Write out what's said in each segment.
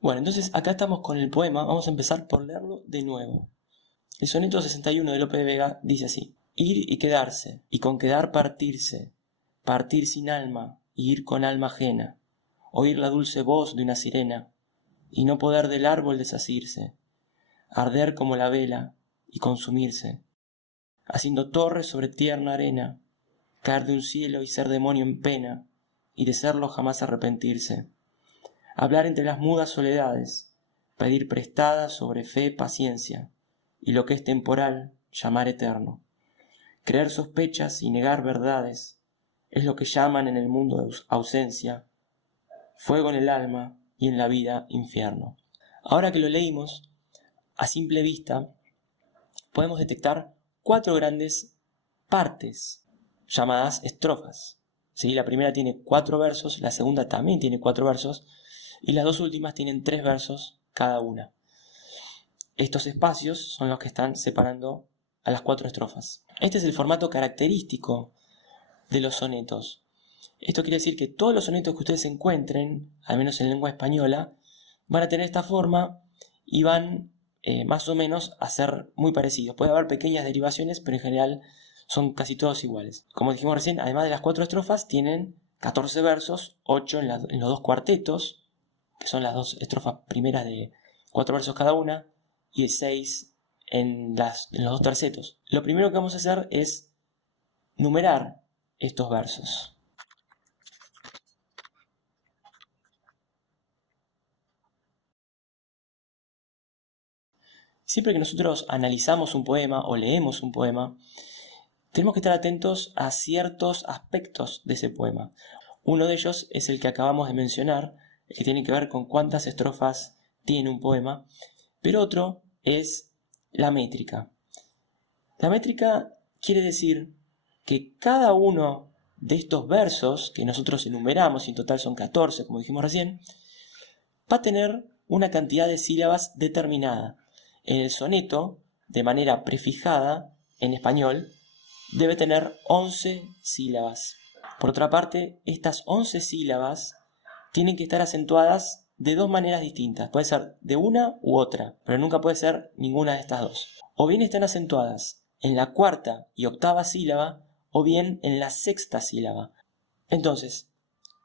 Bueno, entonces acá estamos con el poema, vamos a empezar por leerlo de nuevo. El soneto 61 de Lope de Vega dice así: ir y quedarse, y con quedar partirse, partir sin alma, y ir con alma ajena, oír la dulce voz de una sirena, y no poder del árbol desasirse, arder como la vela, y consumirse, haciendo torres sobre tierna arena, caer de un cielo y ser demonio en pena, y de serlo jamás arrepentirse, hablar entre las mudas soledades, pedir prestada sobre fe paciencia, y lo que es temporal llamar eterno. Creer sospechas y negar verdades es lo que llaman en el mundo ausencia, fuego en el alma y en la vida infierno. Ahora que lo leímos, a simple vista podemos detectar 4 grandes partes llamadas estrofas. ¿Sí? La primera tiene 4 versos, la segunda también tiene 4 versos y las dos últimas tienen 3 versos cada una. Estos espacios son los que están separando a las 4 estrofas. Este es el formato característico de los sonetos. Esto quiere decir que todos los sonetos que ustedes encuentren, al menos en lengua española, van a tener esta forma y van más o menos a ser muy parecidos. Puede haber pequeñas derivaciones, pero en general son casi todos iguales. Como dijimos recién, además de las 4 estrofas, tienen 14 versos, 8 en los 2 cuartetos, que son las 2 estrofas primeras de 4 versos cada una, y 6 en los 2 tercetos. Lo primero que vamos a hacer es numerar estos versos. Siempre que nosotros analizamos un poema o leemos un poema, tenemos que estar atentos a ciertos aspectos de ese poema. Uno de ellos es el que acabamos de mencionar, el que tiene que ver con cuántas estrofas tiene un poema, pero otro es la métrica. La métrica quiere decir que cada uno de estos versos que nosotros enumeramos, y en total son 14, como dijimos recién, va a tener una cantidad de sílabas determinada. En el soneto, de manera prefijada, en español, debe tener 11 sílabas. Por otra parte, estas 11 sílabas tienen que estar acentuadas de dos maneras distintas. Puede ser de una u otra, pero nunca puede ser ninguna de estas dos. O bien están acentuadas en la cuarta y octava sílaba, o bien en la sexta sílaba. Entonces,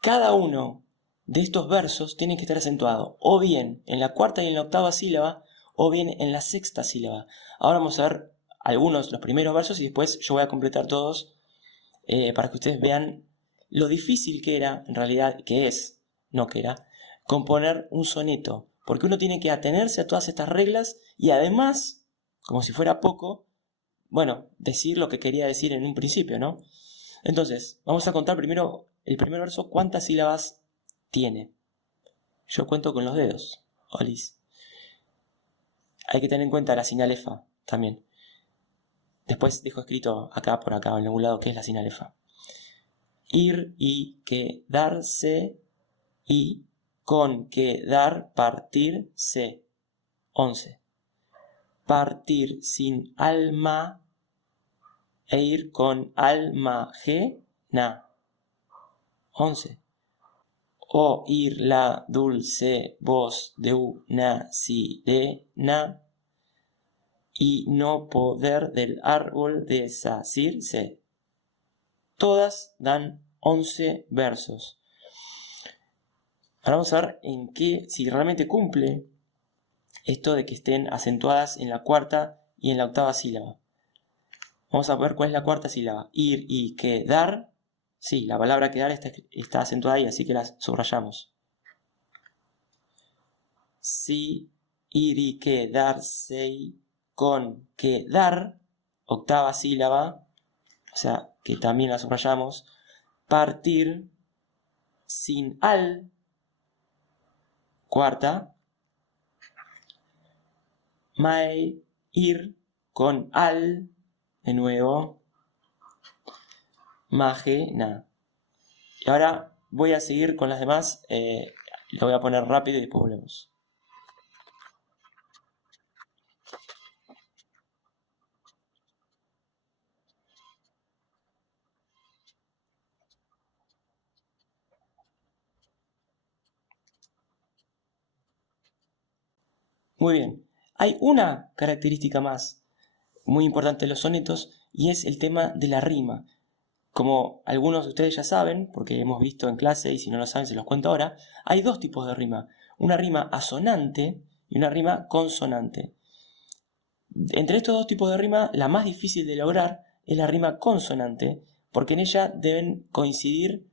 cada uno de estos versos tiene que estar acentuado o bien en la cuarta y en la octava sílaba, o bien en la sexta sílaba. Ahora vamos a ver algunos, los primeros versos, y después yo voy a completar todos para que ustedes vean lo difícil que era, en realidad, que es, no que era, componer un soneto. Porque uno tiene que atenerse a todas estas reglas y además, como si fuera poco, bueno, decir lo que quería decir en un principio, ¿no? Entonces, vamos a contar primero el primer verso, cuántas sílabas tiene. Yo cuento con los dedos. Olis. Hay que tener en cuenta la señal fa también. Después dejo escrito acá por acá en algún lado qué es la señal fa. Ir y quedarse y con quedar partirse. 11. Partir sin alma e ir con alma ajena. 11. Oír la dulce voz de una sirena y no poder del árbol desasirse. Todas dan 11 versos. Ahora vamos a ver en qué, si realmente cumple esto de que estén acentuadas en la cuarta y en la octava sílaba. Vamos a ver cuál es la cuarta sílaba. Ir y quedar. Sí, la palabra quedar está acentuada ahí, así que la subrayamos. Si, ir y quedarse con quedar, octava sílaba, o sea, que también la subrayamos. Partir sin al, cuarta. Mae, ir con al, de nuevo. Majena. Y ahora voy a seguir con las demás. Lo voy a poner rápido y después volvemos. Muy bien. Hay una característica más muy importante de los sonetos y es el tema de la rima. Como algunos de ustedes ya saben, porque hemos visto en clase y si no lo saben se los cuento ahora, hay dos tipos de rima. Una rima asonante y una rima consonante. Entre estos dos tipos de rima, la más difícil de lograr es la rima consonante, porque en ella deben coincidir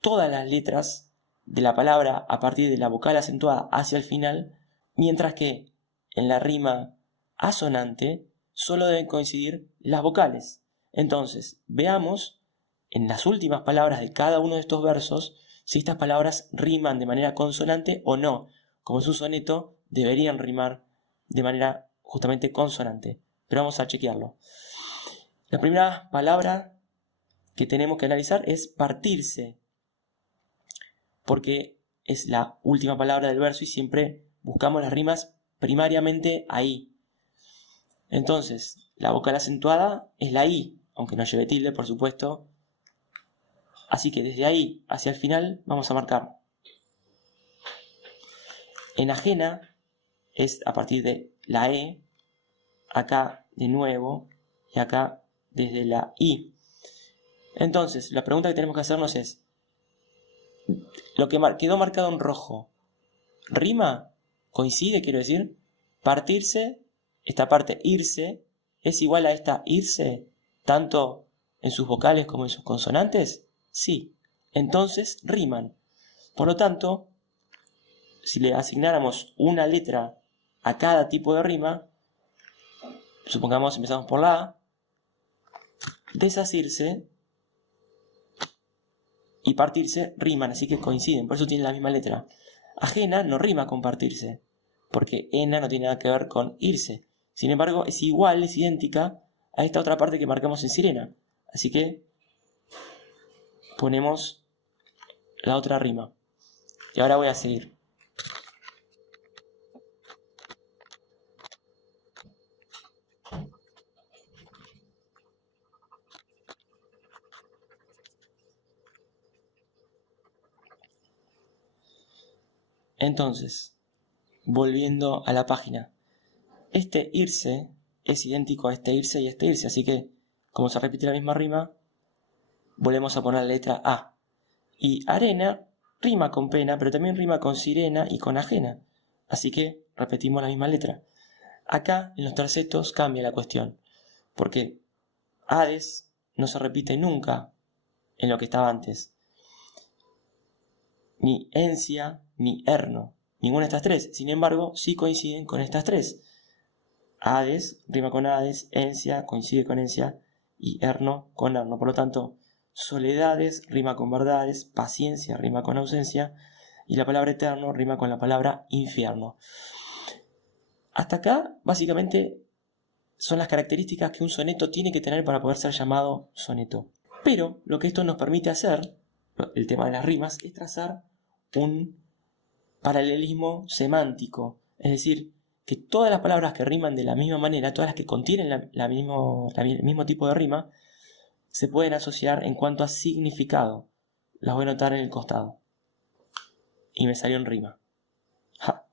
todas las letras de la palabra a partir de la vocal acentuada hacia el final, mientras que en la rima asonante solo deben coincidir las vocales. Entonces, veamos en las últimas palabras de cada uno de estos versos si estas palabras riman de manera consonante o no. Como es un soneto, deberían rimar de manera justamente consonante. Pero vamos a chequearlo. La primera palabra que tenemos que analizar es partirse, porque es la última palabra del verso y siempre buscamos las rimas primariamente ahí. Entonces, la vocal acentuada es la I, aunque no lleve tilde, por supuesto. Así que desde ahí hacia el final vamos a marcar. En ajena es a partir de la E, acá de nuevo y acá desde la I. Entonces, la pregunta que tenemos que hacernos es, lo que quedó marcado en rojo, ¿rima? ¿Coincide, quiero decir? Partirse, esta parte irse, ¿es igual a esta irse, tanto en sus vocales como en sus consonantes? Sí. Entonces riman. Por lo tanto, si le asignáramos una letra a cada tipo de rima, supongamos empezamos por la A, desasirse y partirse riman, así que coinciden, por eso tienen la misma letra. Ajena no rima con partirse, porque ena no tiene nada que ver con irse. Sin embargo, es igual, es idéntica a esta otra parte que marcamos en sirena. Así que ponemos la otra rima. Y ahora voy a seguir. Entonces, volviendo a la página, este irse es idéntico a este irse y este irse, así que, como se repite la misma rima, volvemos a poner la letra A. Y arena rima con pena, pero también rima con sirena y con ajena, así que repetimos la misma letra. Acá, en los tercetos, cambia la cuestión, porque Hades no se repite nunca en lo que estaba antes. Ni encia ni erno, ninguna de estas tres. Sin embargo, sí coinciden con estas tres. Hades rima con Hades, encia coincide con encia y erno con erno. Por lo tanto, soledades rima con verdades, paciencia rima con ausencia y la palabra eterno rima con la palabra infierno. Hasta acá, básicamente, son las características que un soneto tiene que tener para poder ser llamado soneto. Pero lo que esto nos permite hacer, el tema de las rimas, es trazar un paralelismo semántico. Es decir, que todas las palabras que riman de la misma manera, todas las que contienen el mismo tipo de rima, se pueden asociar en cuanto a significado. Las voy a anotar en el costado. Y me salió en rima. ¡Ja!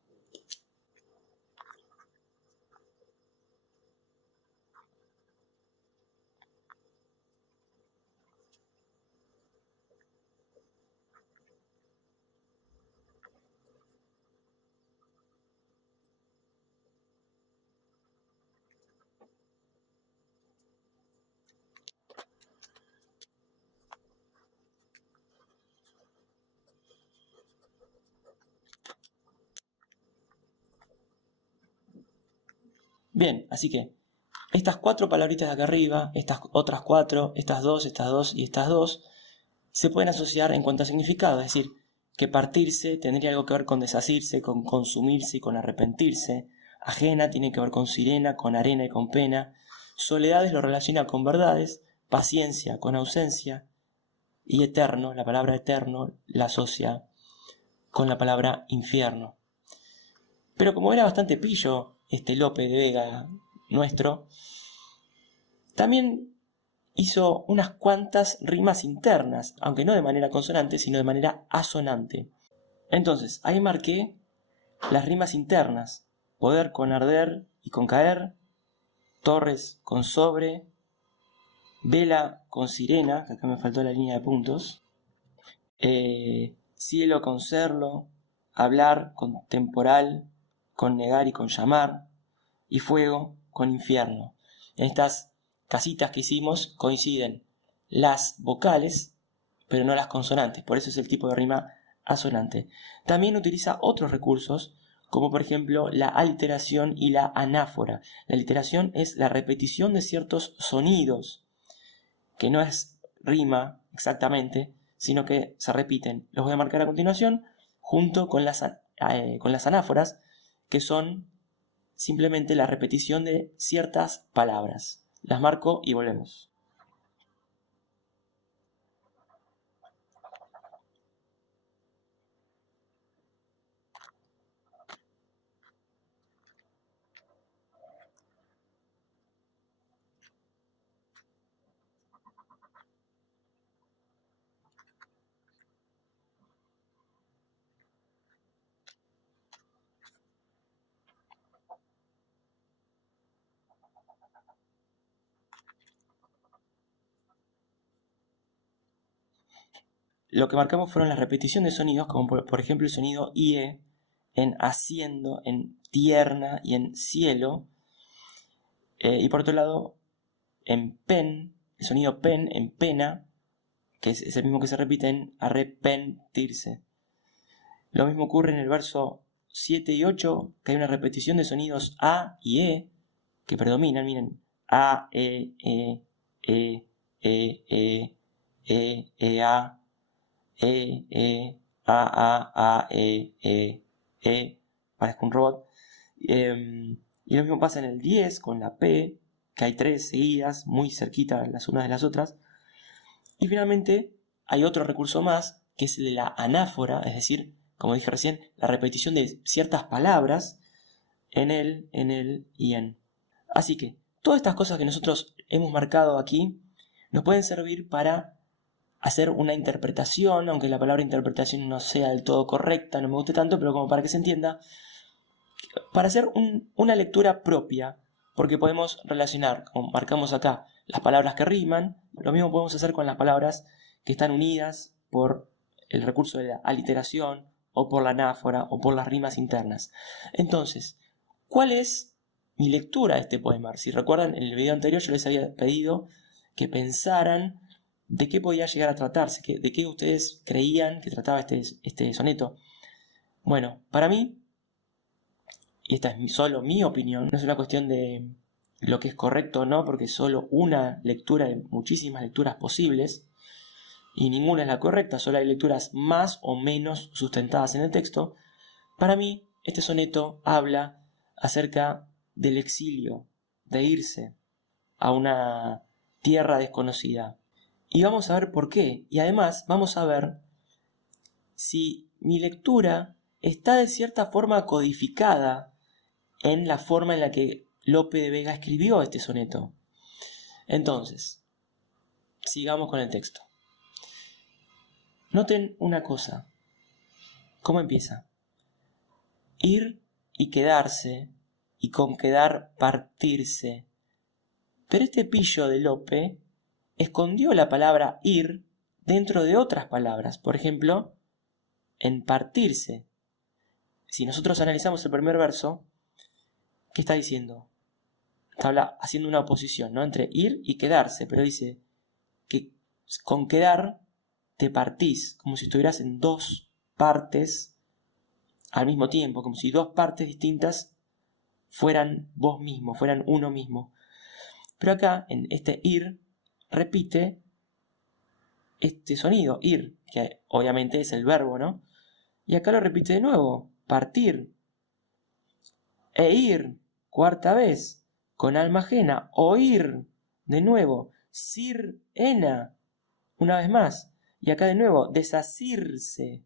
Bien, así que estas cuatro palabritas de acá arriba, estas otras cuatro, estas dos y estas dos, se pueden asociar en cuanto a significado, es decir, que partirse tendría algo que ver con desasirse, con consumirse y con arrepentirse. Ajena tiene que ver con sirena, con arena y con pena. Soledades lo relaciona con verdades, paciencia con ausencia. Y eterno, la palabra eterno, la asocia con la palabra infierno. Pero como era bastante pillo este Lope de Vega nuestro, también hizo unas cuantas rimas internas, aunque no de manera consonante, sino de manera asonante. Entonces, ahí marqué las rimas internas. poder con arder y con caer, torres con sobre, vela con sirena, que acá me faltó la línea de puntos, cielo con serlo, hablar con temporal, con negar y con llamar, y fuego con infierno. En estas casitas que hicimos coinciden las vocales, pero no las consonantes, por eso es el tipo de rima asonante. También utiliza otros recursos, como por ejemplo la aliteración y la anáfora. La aliteración es la repetición de ciertos sonidos, que no es rima exactamente, sino que se repiten. Los voy a marcar a continuación, junto con las anáforas, que son simplemente la repetición de ciertas palabras. Las marco y volvemos. Lo que marcamos fueron la repetición de sonidos, como por ejemplo el sonido IE en haciendo, en tierna y en cielo. Y por otro lado, en pen, el sonido pen en pena, que es el mismo que se repite en arrepentirse. Lo mismo ocurre en el verso 7 y 8, que hay una repetición de sonidos A y E que predominan. Miren, A, E, E, E, E, E, E, A, parezco un robot. Y lo mismo pasa en el 10 con la P, que hay 3 seguidas, muy cerquita las unas de las otras. Y finalmente hay otro recurso más, que es el de la anáfora, es decir, como dije recién, la repetición de ciertas palabras en el y en. Así que todas estas cosas que nosotros hemos marcado aquí nos pueden servir para hacer una interpretación, aunque la palabra interpretación no sea del todo correcta, no me guste tanto, pero como para que se entienda, para hacer una lectura propia, porque podemos relacionar, como marcamos acá, las palabras que riman, lo mismo podemos hacer con las palabras que están unidas por el recurso de la aliteración, o por la anáfora, o por las rimas internas. Entonces, ¿cuál es mi lectura de este poema? Si recuerdan, en el video anterior yo les había pedido que pensaran de qué podía llegar a tratarse, de qué ustedes creían que trataba este soneto. Bueno, para mí, y esta es solo mi opinión, no es una cuestión de lo que es correcto o no, porque es solo una lectura de muchísimas lecturas posibles, y ninguna es la correcta, solo hay lecturas más o menos sustentadas en el texto. Para mí, este soneto habla acerca del exilio, de irse a una tierra desconocida. Y vamos a ver por qué. Y además vamos a ver si mi lectura está de cierta forma codificada en la forma en la que Lope de Vega escribió este soneto. Entonces, sigamos con el texto. Noten una cosa. ¿Cómo empieza? Ir y quedarse, y con quedar partirse. Pero este pillo de Lope escondió la palabra ir dentro de otras palabras. Por ejemplo, en partirse. Si nosotros analizamos el primer verso, ¿qué está diciendo? Está haciendo una oposición, ¿no?, entre ir y quedarse, pero dice que con quedar te partís, como si estuvieras en dos partes al mismo tiempo, como si dos partes distintas fueran vos mismo, fueran uno mismo. Pero acá, en este ir, repite este sonido, ir, que obviamente es el verbo, ¿no? Y acá lo repite de nuevo, partir. E ir, cuarta vez, con alma ajena. Oír, de nuevo. Sirena, una vez más. Y acá de nuevo, desasirse.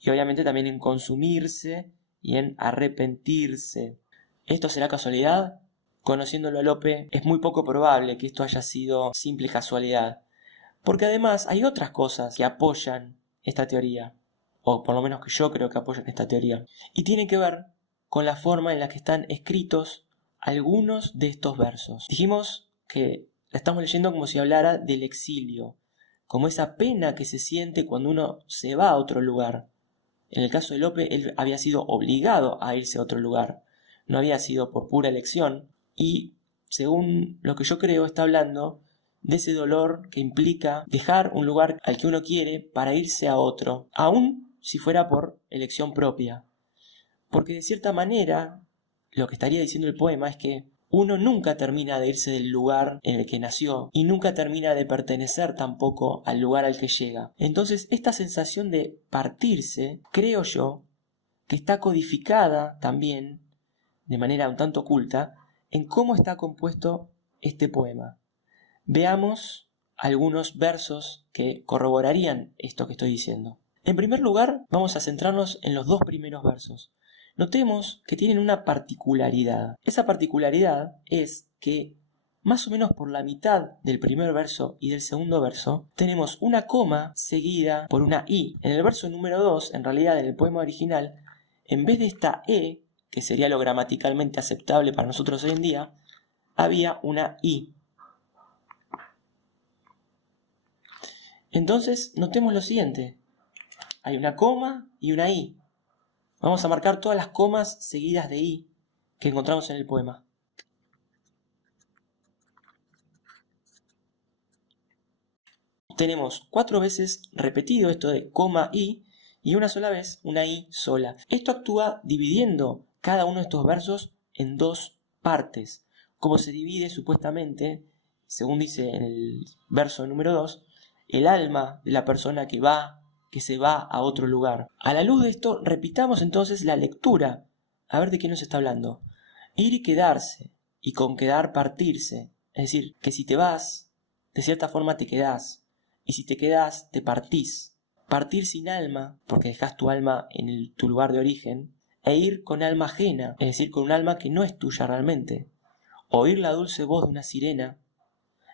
Y obviamente también en consumirse y en arrepentirse. ¿Esto será casualidad? Conociéndolo a Lope, es muy poco probable que esto haya sido simple casualidad. Porque además hay otras cosas que apoyan esta teoría. O por lo menos que yo creo que apoyan esta teoría. Y tiene que ver con la forma en la que están escritos algunos de estos versos. Dijimos que la estamos leyendo como si hablara del exilio, como esa pena que se siente cuando uno se va a otro lugar. En el caso de Lope, él había sido obligado a irse a otro lugar, no había sido por pura elección, y según lo que yo creo está hablando de ese dolor que implica dejar un lugar al que uno quiere para irse a otro, aun si fuera por elección propia. Porque de cierta manera, lo que estaría diciendo el poema es que uno nunca termina de irse del lugar en el que nació y nunca termina de pertenecer tampoco al lugar al que llega. Entonces, esta sensación de partirse, creo yo, que está codificada también, de manera un tanto oculta, en cómo está compuesto este poema. Veamos algunos versos que corroborarían esto que estoy diciendo. En primer lugar, vamos a centrarnos en los dos primeros versos. Notemos que tienen una particularidad. Esa particularidad es que más o menos por la mitad del primer verso y del segundo verso tenemos una coma seguida por una i. En el verso número 2, en realidad en el poema original, en vez de esta e, que sería lo gramaticalmente aceptable para nosotros hoy en día, había una i. Entonces, notemos lo siguiente. Hay una coma y una i. Vamos a marcar todas las comas seguidas de i que encontramos en el poema. Tenemos 4 veces repetido esto de coma i y una sola vez una i sola. Esto actúa dividiendo cada uno de estos versos en dos partes. Como se divide supuestamente, según dice en el verso número 2, el alma de la persona que se va a otro lugar. A la luz de esto, repitamos entonces la lectura, a ver de qué nos está hablando. Ir y quedarse, y con quedar partirse. Es decir, que si te vas, de cierta forma te quedás, y si te quedás, te partís. Partir sin alma, porque dejás tu alma en tu lugar de origen, e ir con alma ajena, es decir, con un alma que no es tuya realmente. Oír la dulce voz de una sirena,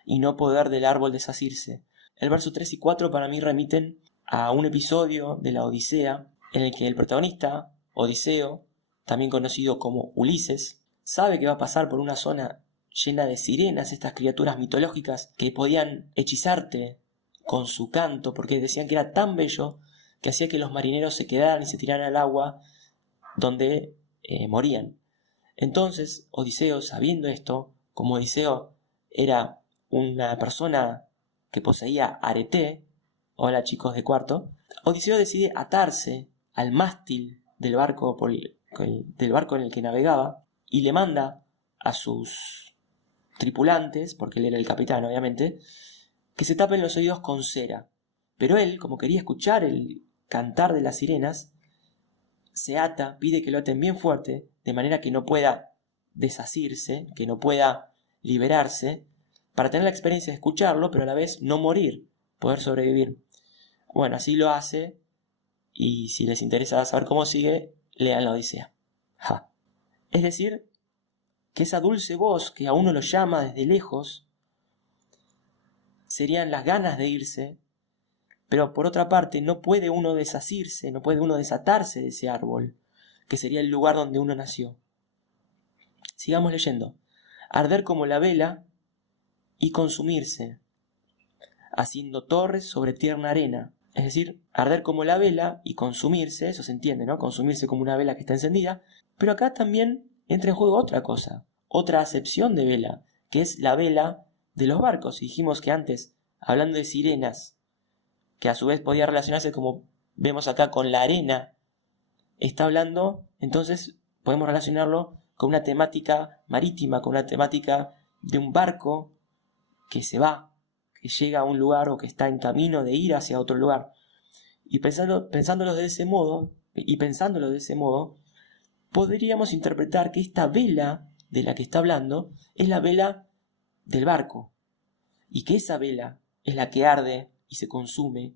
y no poder del árbol desasirse. El verso 3 y 4 para mí remiten a un episodio de la Odisea en el que el protagonista, Odiseo, también conocido como Ulises, sabe que va a pasar por una zona llena de sirenas, estas criaturas mitológicas que podían hechizarte con su canto, porque decían que era tan bello que hacía que los marineros se quedaran y se tiraran al agua donde morían. Entonces, Odiseo, sabiendo esto, como Odiseo era una persona que poseía arete, hola chicos de cuarto, Odiseo decide atarse al mástil del barco, del barco en el que navegaba y le manda a sus tripulantes, porque él era el capitán obviamente, que se tapen los oídos con cera. Pero él, como quería escuchar el cantar de las sirenas, se ata, pide que lo aten bien fuerte, de manera que no pueda desasirse, que no pueda liberarse, para tener la experiencia de escucharlo, pero a la vez no morir, poder sobrevivir. Bueno, así lo hace, y si les interesa saber cómo sigue, lean la Odisea. Ja. Es decir, que esa dulce voz que a uno lo llama desde lejos, serían las ganas de irse, pero por otra parte no puede uno desasirse, no puede uno desatarse de ese árbol, que sería el lugar donde uno nació. Sigamos leyendo. Arder como la vela y consumirse, haciendo torres sobre tierna arena. Es decir, arder como la vela y consumirse, eso se entiende, ¿no? Consumirse como una vela que está encendida. Pero acá también entra en juego otra cosa, otra acepción de vela, que es la vela de los barcos. Y dijimos que antes, hablando de sirenas, que a su vez podía relacionarse como vemos acá con la arena, está hablando, entonces podemos relacionarlo con una temática marítima, con una temática de un barco que se va, que llega a un lugar o que está en camino de ir hacia otro lugar. Y pensándolo de ese modo, podríamos interpretar que esta vela de la que está hablando es la vela del barco, y que esa vela es la que arde y se consume.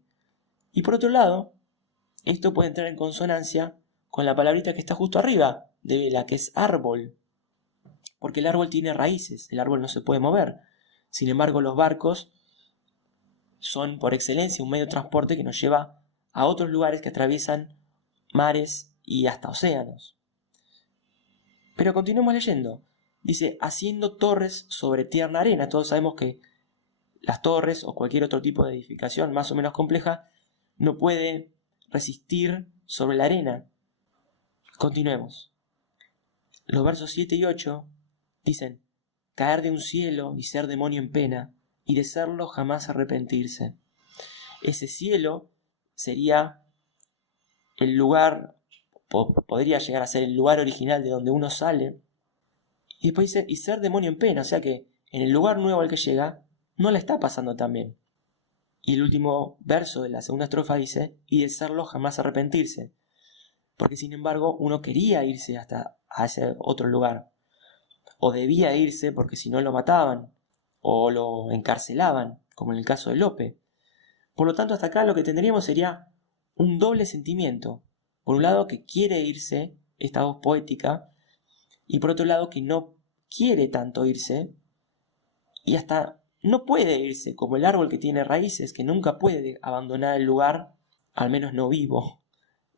Y por otro lado, esto puede entrar en consonancia con la palabrita que está justo arriba de vela, que es árbol, porque el árbol tiene raíces, el árbol no se puede mover. Sin embargo, los barcos son por excelencia un medio de transporte que nos lleva a otros lugares que atraviesan mares y hasta océanos. Pero continuemos leyendo. Dice, haciendo torres sobre tierna arena. Todos sabemos que las torres o cualquier otro tipo de edificación más o menos compleja no puede resistir sobre la arena. Continuemos. Los versos 7 y 8 dicen, caer de un cielo y ser demonio en pena, y de serlo jamás arrepentirse. Ese cielo sería el lugar, podría llegar a ser el lugar original de donde uno sale. Y después dice, y ser demonio en pena, o sea que en el lugar nuevo al que llega, no la está pasando tan bien. Y el último verso de la segunda estrofa dice, y de serlo jamás arrepentirse. Porque sin embargo uno quería irse hasta a ese otro lugar. O debía irse porque si no lo mataban, o lo encarcelaban, como en el caso de Lope. Por lo tanto, hasta acá lo que tendríamos sería un doble sentimiento. Por un lado, que quiere irse, esta voz poética, y por otro lado, que no quiere tanto irse, y hasta no puede irse, como el árbol que tiene raíces, que nunca puede abandonar el lugar, al menos no vivo,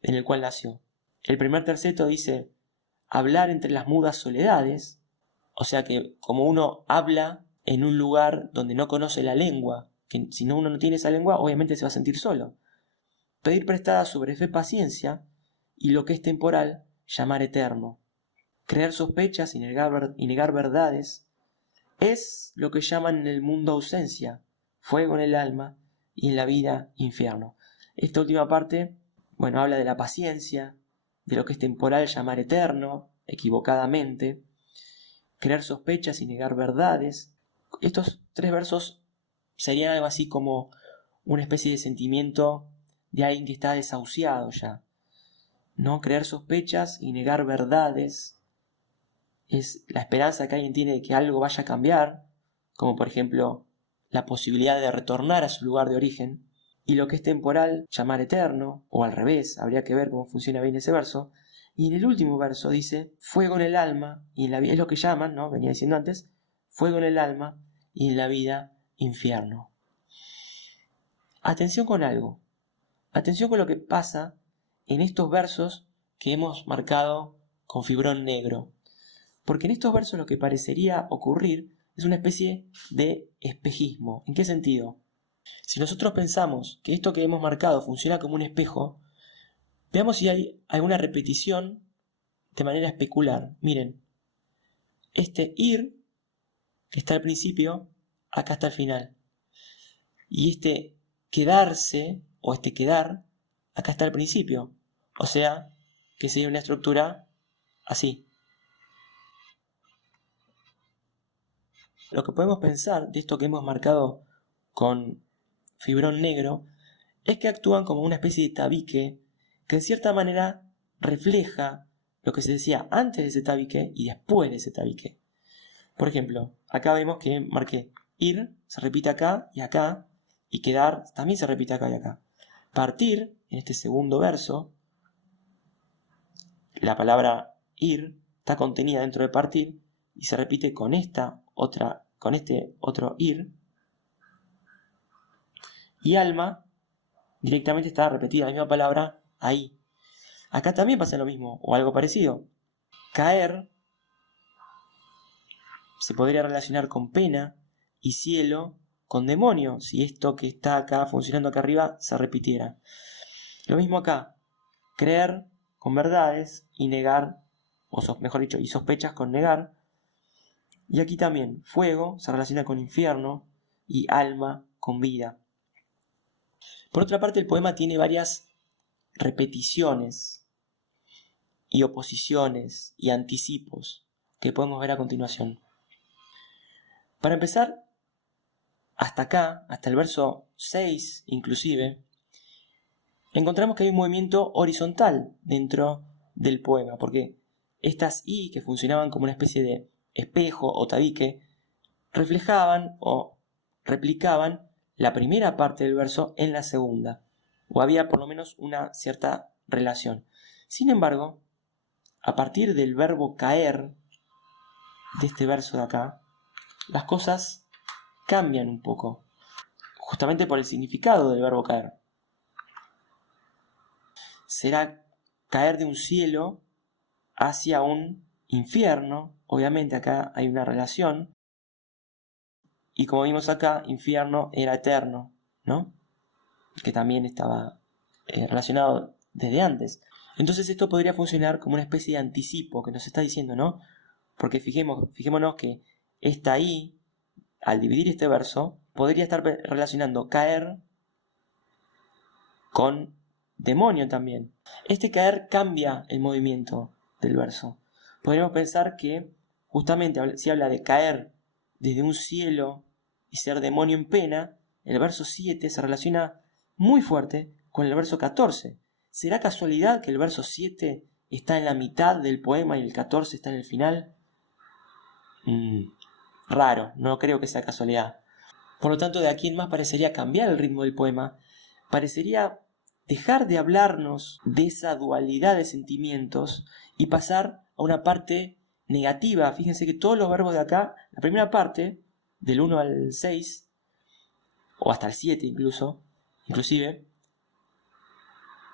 en el cual nació. El primer terceto dice, hablar entre las mudas soledades, o sea que como uno habla en un lugar donde no conoce la lengua, que si no uno no tiene esa lengua, obviamente se va a sentir solo. Pedir prestada sobre fe paciencia, y lo que es temporal, llamar eterno. Creer sospechas y negar verdades, es lo que llaman en el mundo ausencia, fuego en el alma y en la vida infierno. Esta última parte, bueno, habla de la paciencia, de lo que es temporal llamar eterno, equivocadamente, creer sospechas y negar verdades. Estos 3 versos serían algo así como una especie de sentimiento de alguien que está desahuciado ya. No creer sospechas y negar verdades es la esperanza que alguien tiene de que algo vaya a cambiar, como por ejemplo la posibilidad de retornar a su lugar de origen, y lo que es temporal llamar eterno, o al revés, habría que ver cómo funciona bien ese verso. Y en el último verso dice, fuego en el alma, y en la vida, es lo que llaman, ¿no? Venía diciendo antes, fuego en el alma y en la vida infierno. Atención con algo, atención con lo que pasa en estos versos que hemos marcado con fibrón negro. Porque en estos versos lo que parecería ocurrir es una especie de espejismo. ¿En qué sentido? Si nosotros pensamos que esto que hemos marcado funciona como un espejo, veamos si hay alguna repetición de manera especular. Miren, este ir, que está al principio, acá está al final. Y este quedarse, o este quedar, acá está al principio. O sea, que sería una estructura así. Lo que podemos pensar de esto que hemos marcado con fibrón negro es que actúan como una especie de tabique que en cierta manera refleja lo que se decía antes de ese tabique y después de ese tabique. Por ejemplo, acá vemos que marqué ir, se repite acá, y quedar también se repite acá y acá. Partir, en este segundo verso, la palabra ir está contenida dentro de partir y se repite con este otro ir. Y alma, directamente está repetida la misma palabra ahí. Acá también pasa lo mismo, o algo parecido. Caer se podría relacionar con pena y cielo con demonio, si esto que está acá funcionando acá arriba se repitiera. Lo mismo acá, creer con verdades y negar, mejor dicho, y sospechas con negar. Y aquí también, fuego se relaciona con infierno y alma con vida. Por otra parte, el poema tiene varias repeticiones y oposiciones y anticipos que podemos ver a continuación. Para empezar, hasta acá, hasta el verso 6 inclusive, encontramos que hay un movimiento horizontal dentro del poema, porque estas i que funcionaban como una especie de espejo o tabique, reflejaban o replicaban la primera parte del verso en la segunda, o había por lo menos una cierta relación. Sin embargo, a partir del verbo caer, de este verso de acá, las cosas cambian un poco, justamente por el significado del verbo caer. Será caer de un cielo hacia un infierno, obviamente acá hay una relación, y como vimos acá, infierno era eterno, ¿no? Que también estaba relacionado desde antes. Entonces esto podría funcionar como una especie de anticipo que nos está diciendo, ¿no? Porque fijémonos que esta I, al dividir este verso, podría estar relacionando caer con demonio también. Este caer cambia el movimiento del verso. Podríamos pensar que justamente si habla de caer desde un cielo y ser demonio en pena, el verso 7 se relaciona muy fuerte con el verso 14. ¿Será casualidad que el verso 7 está en la mitad del poema y el 14 está en el final? Raro, no creo que sea casualidad. Por lo tanto, de aquí en más parecería cambiar el ritmo del poema, parecería dejar de hablarnos de esa dualidad de sentimientos y pasar a una parte negativa. Fíjense que todos los verbos de acá, la primera parte, del 1 al 6, o hasta el 7 inclusive,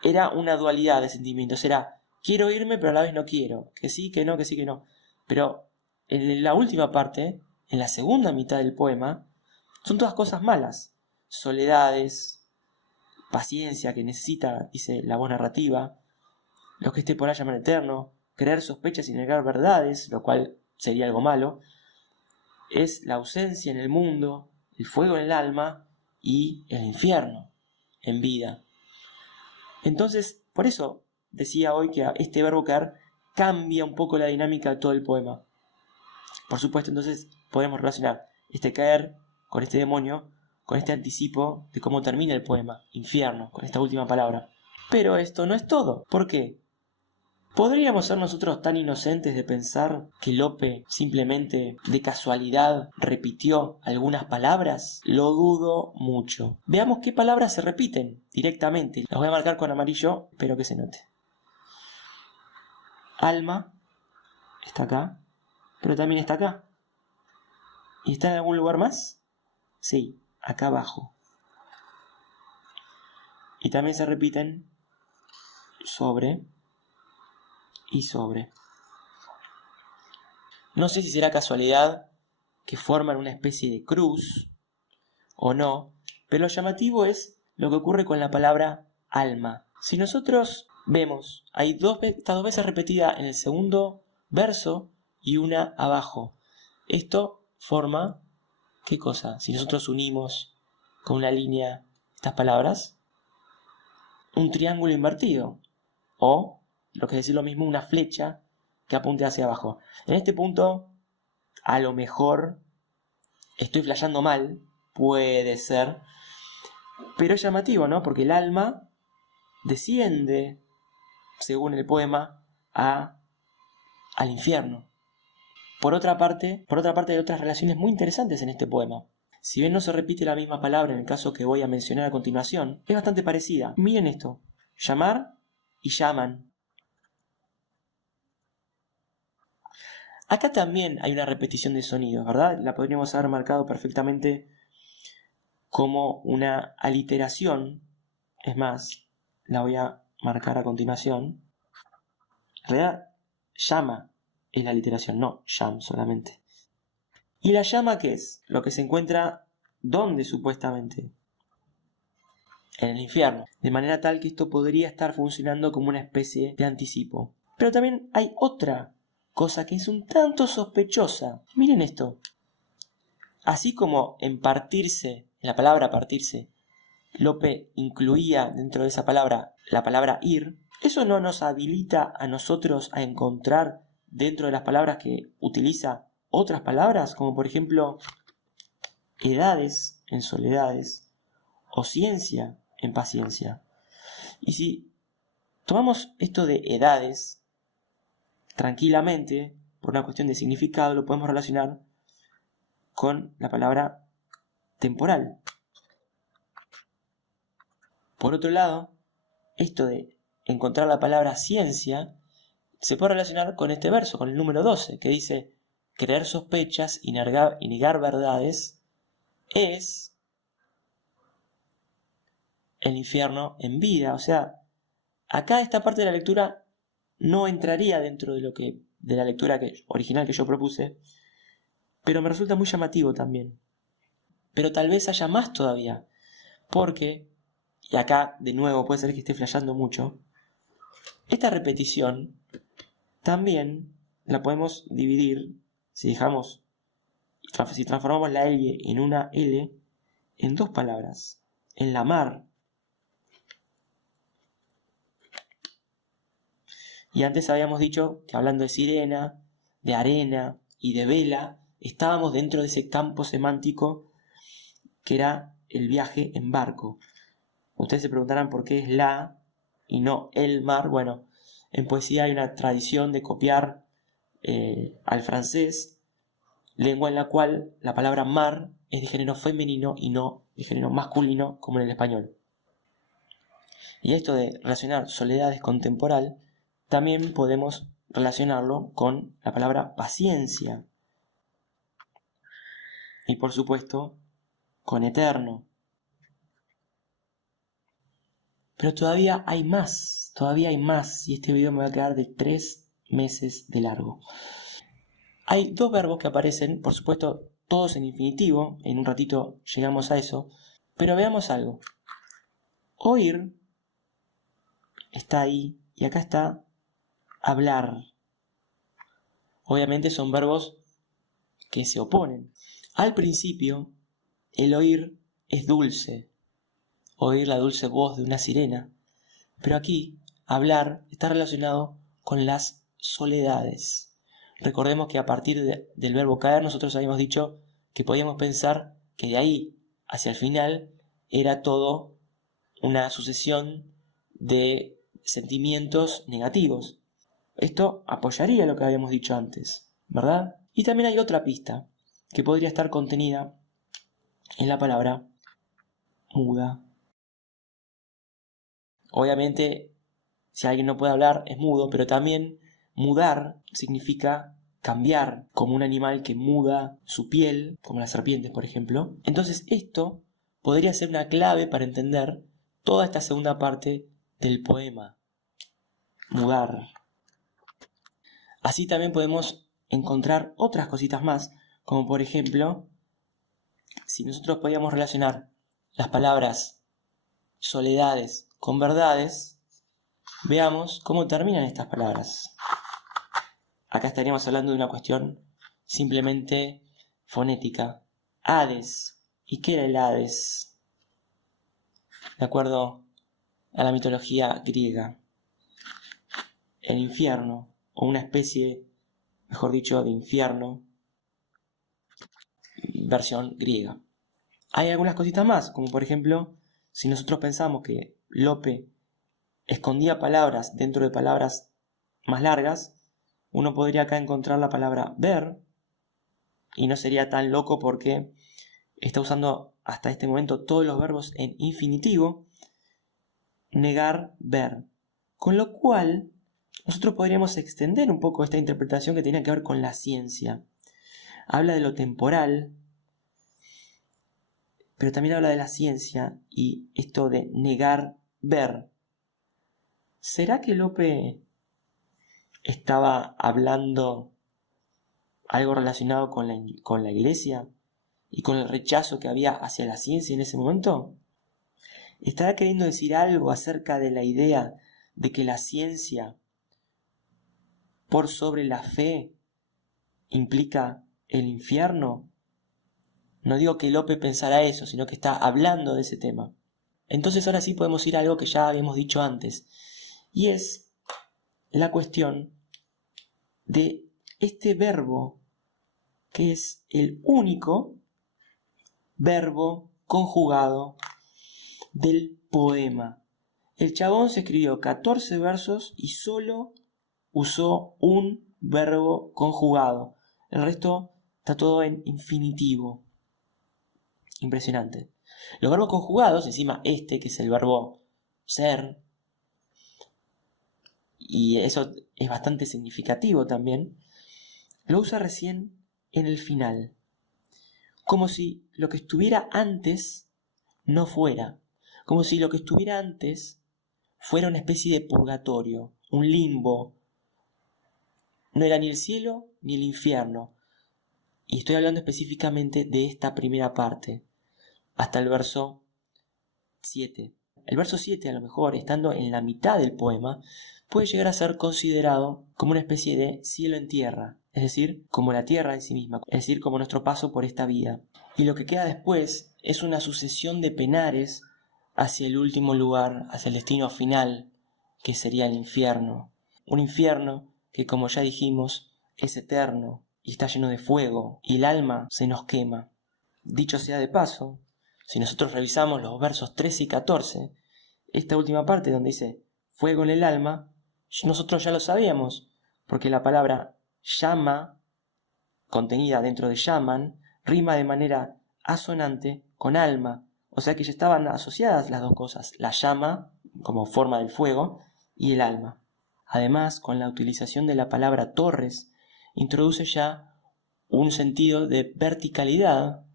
era una dualidad de sentimientos. Era quiero irme pero a la vez no quiero, que sí, que no, que sí, que no. Pero en la última parte, en la segunda mitad del poema, son todas cosas malas. Soledades, paciencia que necesita, dice la voz narrativa, los que esté por allá llaman eterno, creer sospechas y negar verdades, lo cual sería algo malo, es la ausencia en el mundo, el fuego en el alma y el infierno en vida. Entonces, por eso decía hoy que este verbo caer cambia un poco la dinámica de todo el poema. Por supuesto, entonces podemos relacionar este caer con este demonio, con este anticipo de cómo termina el poema, infierno, con esta última palabra. Pero esto no es todo. ¿Por qué? ¿Podríamos ser nosotros tan inocentes de pensar que Lope simplemente de casualidad repitió algunas palabras? Lo dudo mucho. Veamos qué palabras se repiten directamente. Las voy a marcar con amarillo, espero que se note. Alma está acá, pero también está acá. ¿Y está en algún lugar más? Sí, acá abajo. Y también se repiten sobre y sobre. No sé si será casualidad que forman una especie de cruz o no, pero lo llamativo es lo que ocurre con la palabra alma. Si nosotros vemos, hay estas dos veces repetidas en el segundo verso y una abajo. Esto forma, ¿qué cosa? Si nosotros unimos con una línea estas palabras, un triángulo invertido, o, lo que es decir lo mismo, una flecha que apunte hacia abajo. En este punto, a lo mejor estoy flasheando mal, puede ser, pero es llamativo, ¿no? Porque el alma desciende, según el poema, al infierno. Por otra parte, hay otras relaciones muy interesantes en este poema. Si bien no se repite la misma palabra en el caso que voy a mencionar a continuación, es bastante parecida. Miren esto, llamar y llaman. Acá también hay una repetición de sonidos, ¿verdad? La podríamos haber marcado perfectamente como una aliteración. Es más, la voy a marcar a continuación. En realidad, llama es la aliteración, no llam solamente. ¿Y la llama qué es? Lo que se encuentra, ¿dónde supuestamente? En el infierno. De manera tal que esto podría estar funcionando como una especie de anticipo. Pero también hay otra cosa que es un tanto sospechosa. Miren esto. Así como en partirse, en la palabra partirse, Lope incluía dentro de esa palabra la palabra ir, eso no nos habilita a nosotros a encontrar dentro de las palabras que utiliza otras palabras, como por ejemplo edades en soledades o ciencia en paciencia. Y si tomamos esto de edades tranquilamente, por una cuestión de significado, lo podemos relacionar con la palabra temporal. Por otro lado, esto de encontrar la palabra ciencia se puede relacionar con este verso, con el número 12, que dice: creer sospechas y negar verdades es el infierno en vida. O sea, acá esta parte de la lectura no entraría dentro de lo que de la lectura original que yo propuse, pero me resulta muy llamativo también. Pero tal vez haya más todavía, porque, y acá de nuevo puede ser que esté flasheando mucho, esta repetición también la podemos dividir, si transformamos la L en una L, en dos palabras, en la mar. Y antes habíamos dicho que hablando de sirena, de arena y de vela, estábamos dentro de ese campo semántico que era el viaje en barco. Ustedes se preguntarán por qué es la y no el mar. Bueno, en poesía hay una tradición de copiar al francés, lengua en la cual la palabra mar es de género femenino y no de género masculino como en el español. Y esto de relacionar soledades con temporal, también podemos relacionarlo con la palabra paciencia. Y por supuesto, con eterno. Pero todavía hay más, y este video me va a quedar de 3 meses de largo. Hay dos verbos que aparecen, por supuesto, todos en infinitivo, en un ratito llegamos a eso, pero veamos algo. Oír está ahí y acá está hablar. Obviamente son verbos que se oponen. Al principio, el oír es dulce, oír la dulce voz de una sirena, pero aquí, hablar está relacionado con las soledades. Recordemos que a partir del verbo caer nosotros habíamos dicho que podíamos pensar que de ahí hacia el final era todo una sucesión de sentimientos negativos. Esto apoyaría lo que habíamos dicho antes, ¿verdad? Y también hay otra pista que podría estar contenida en la palabra muda. Obviamente, si alguien no puede hablar, es mudo, pero también mudar significa cambiar, como un animal que muda su piel, como las serpientes, por ejemplo. Entonces, esto podría ser una clave para entender toda esta segunda parte del poema. Mudar. Así también podemos encontrar otras cositas más, como por ejemplo, si nosotros podíamos relacionar las palabras soledades con verdades, veamos cómo terminan estas palabras. Acá estaríamos hablando de una cuestión simplemente fonética. Hades. ¿Y qué era el Hades? De acuerdo a la mitología griega. El infierno, o una especie, mejor dicho, de infierno, versión griega. Hay algunas cositas más, como por ejemplo, si nosotros pensamos que Lope escondía palabras dentro de palabras más largas, uno podría acá encontrar la palabra ver, y no sería tan loco porque está usando hasta este momento todos los verbos en infinitivo, negar, ver. Con lo cual, nosotros podríamos extender un poco esta interpretación que tiene que ver con la ciencia. Habla de lo temporal, pero también habla de la ciencia y esto de negar, ver. ¿Será que Lope estaba hablando algo relacionado con la iglesia y con el rechazo que había hacia la ciencia en ese momento? ¿Estará queriendo decir algo acerca de la idea de que la ciencia por sobre la fe implica el infierno? No digo que Lope pensara eso, sino que está hablando de ese tema. Entonces ahora sí podemos ir a algo que ya habíamos dicho antes, y es la cuestión de este verbo, que es el único verbo conjugado del poema. El chabón se escribió 14 versos y solo usó un verbo conjugado. El resto está todo en infinitivo. Impresionante. Los verbos conjugados, encima este que es el verbo ser, y eso es bastante significativo también, lo usa recién en el final. Como si lo que estuviera antes no fuera. Como si lo que estuviera antes fuera una especie de purgatorio, un limbo, no era ni el cielo ni el infierno. Y estoy hablando específicamente de esta primera parte, hasta el verso 7. El verso 7, a lo mejor, estando en la mitad del poema, puede llegar a ser considerado como una especie de cielo en tierra, es decir, como la tierra en sí misma, es decir, como nuestro paso por esta vida. Y lo que queda después es una sucesión de penares hacia el último lugar, hacia el destino final, que sería el infierno. Un infierno que, como ya dijimos, es eterno y está lleno de fuego, y el alma se nos quema. Dicho sea de paso, si nosotros revisamos los versos 13 y 14, esta última parte donde dice fuego en el alma, nosotros ya lo sabíamos, porque la palabra llama, contenida dentro de llaman, rima de manera asonante con alma, o sea que ya estaban asociadas las dos cosas, la llama como forma del fuego y el alma. Además, con la utilización de la palabra torres, introduce ya un sentido de verticalidad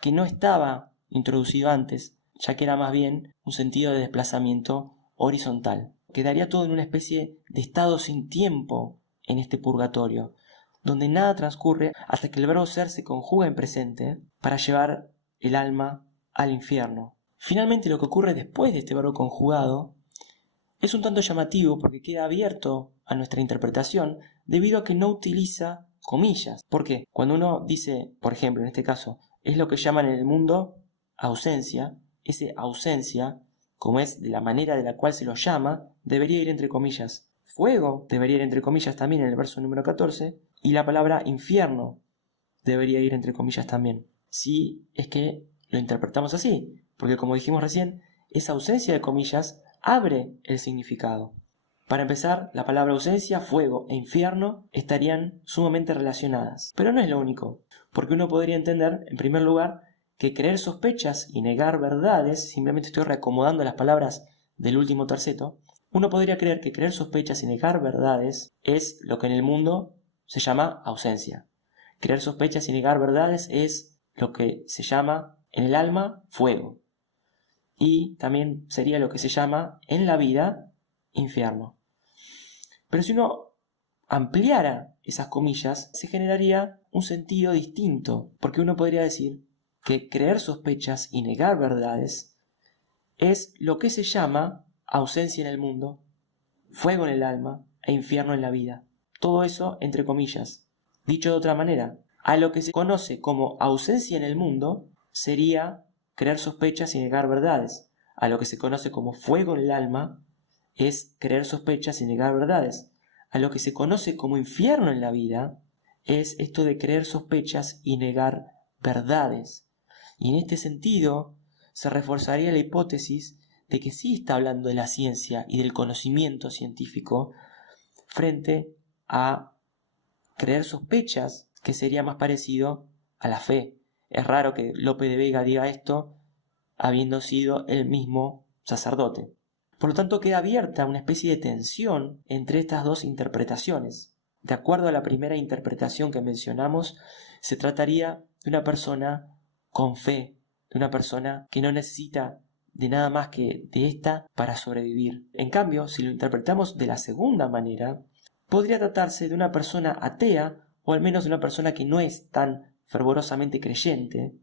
que no estaba introducido antes, ya que era más bien un sentido de desplazamiento horizontal. Quedaría todo en una especie de estado sin tiempo en este purgatorio, donde nada transcurre hasta que el verbo ser se conjuga en presente para llevar el alma al infierno. Finalmente, lo que ocurre después de este verbo conjugado es un tanto llamativo porque queda abierto a nuestra interpretación debido a que no utiliza comillas. ¿Por qué? Cuando uno dice, por ejemplo, en este caso, es lo que llaman en el mundo ausencia, ese ausencia, como es de la manera de la cual se lo llama, debería ir entre comillas. Fuego debería ir entre comillas también en el verso número 14, y la palabra infierno debería ir entre comillas también. Si es que lo interpretamos así, porque como dijimos recién, esa ausencia de comillas abre el significado. Para empezar, la palabra ausencia, fuego e infierno estarían sumamente relacionadas. Pero no es lo único, porque uno podría entender, en primer lugar, que creer sospechas y negar verdades, simplemente estoy reacomodando las palabras del último terceto, uno podría creer que creer sospechas y negar verdades es lo que en el mundo se llama ausencia. Creer sospechas y negar verdades es lo que se llama en el alma fuego. Y también sería lo que se llama en la vida infierno. Pero si uno ampliara esas comillas, se generaría un sentido distinto, porque uno podría decir que creer sospechas y negar verdades es lo que se llama ausencia en el mundo, fuego en el alma e infierno en la vida. Todo eso entre comillas. Dicho de otra manera, a lo que se conoce como ausencia en el mundo sería creer sospechas y negar verdades. A lo que se conoce como fuego en el alma es creer sospechas y negar verdades. A lo que se conoce como infierno en la vida es esto de creer sospechas y negar verdades. Y en este sentido se reforzaría la hipótesis de que sí está hablando de la ciencia y del conocimiento científico frente a creer sospechas, que sería más parecido a la fe. Es raro que Lope de Vega diga esto habiendo sido él mismo sacerdote. Por lo tanto, queda abierta una especie de tensión entre estas dos interpretaciones. De acuerdo a la primera interpretación que mencionamos, se trataría de una persona con fe, de una persona que no necesita de nada más que de esta para sobrevivir. En cambio, si lo interpretamos de la segunda manera, podría tratarse de una persona atea, o al menos de una persona que no es tan fervorosamente creyente,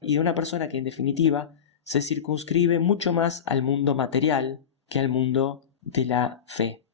y de una persona que en definitiva se circunscribe mucho más al mundo material que al mundo de la fe.